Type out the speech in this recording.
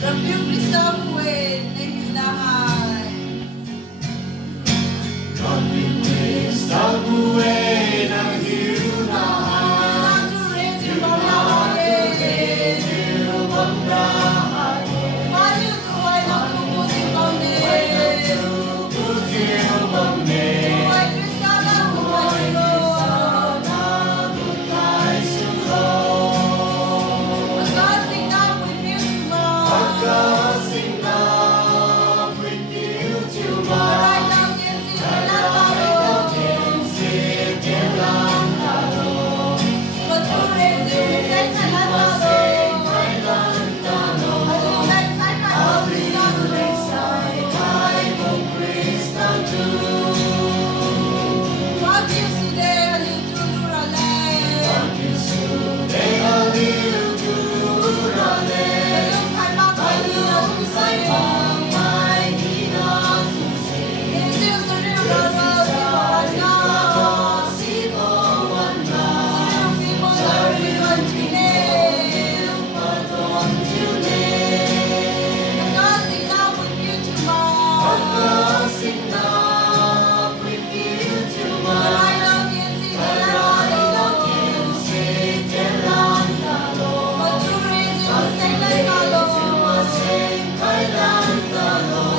Rapiu Kristabuhin na hinahan. Rapiu Kristabuhin na hinahan. Paano tuway na tubusin kami? Tuway Kristana buhay ko. Pagkasing na with you, maray ng kinsin ng taro. Patuloy sumisay sa lantaro. Alunaysay kay mong Kristo. Pag-isude aliw turale. Kay mapahilot sa'yo. Insil sinuwan na. Sinong sariwan chine. Pagkasing na with you, maray ng kinsin ng taro. Patuloy sumisay kay lantaro.